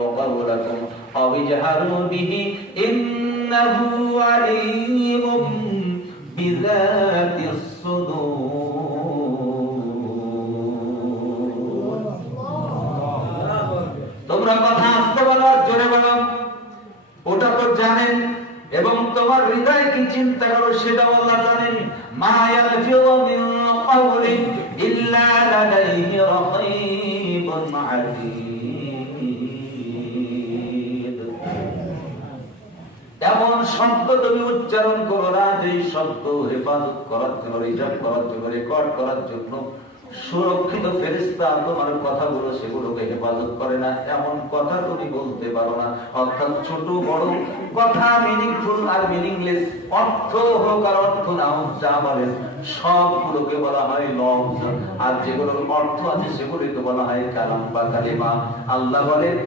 قولكم أو اجهروا به إنه عليم بذات الصدور তোমরা কথা আস্তে বলো জোরে বলো ওটা তো জানেন এবং তোমার হৃদয় কি চিন্তা করো সেটা আল্লাহ জানেন মা ইয়ালফিযু মিন কাওলিন ইল্লা লাদাইহি রাকীবুন আতীদ। এমন শব্দ তুমি উচ্চারণ করো না যে শব্দ হেফাজত করার জন্য, রিজার্ভ করার জন্য, রেকর্ড করার জন্য সুরক্ষিত ফেরেশতা তোমার কথাগুলো সেগুলোকে হেফাজত করে না, এমন কথা তুমি বলতে পারো না। অর্থাৎ ছোট বড় কথা, মিনিংফুল আর মিনিংলেস, অর্থ হোক আর অর্থ না হোক, যা বলেন সবগুলোকে বলা হয় লফজ, আর যেগুলোর অর্থ আছে সেগুলোকে বলা হয় কালাম বা কালিমা। আল্লাহ বলেন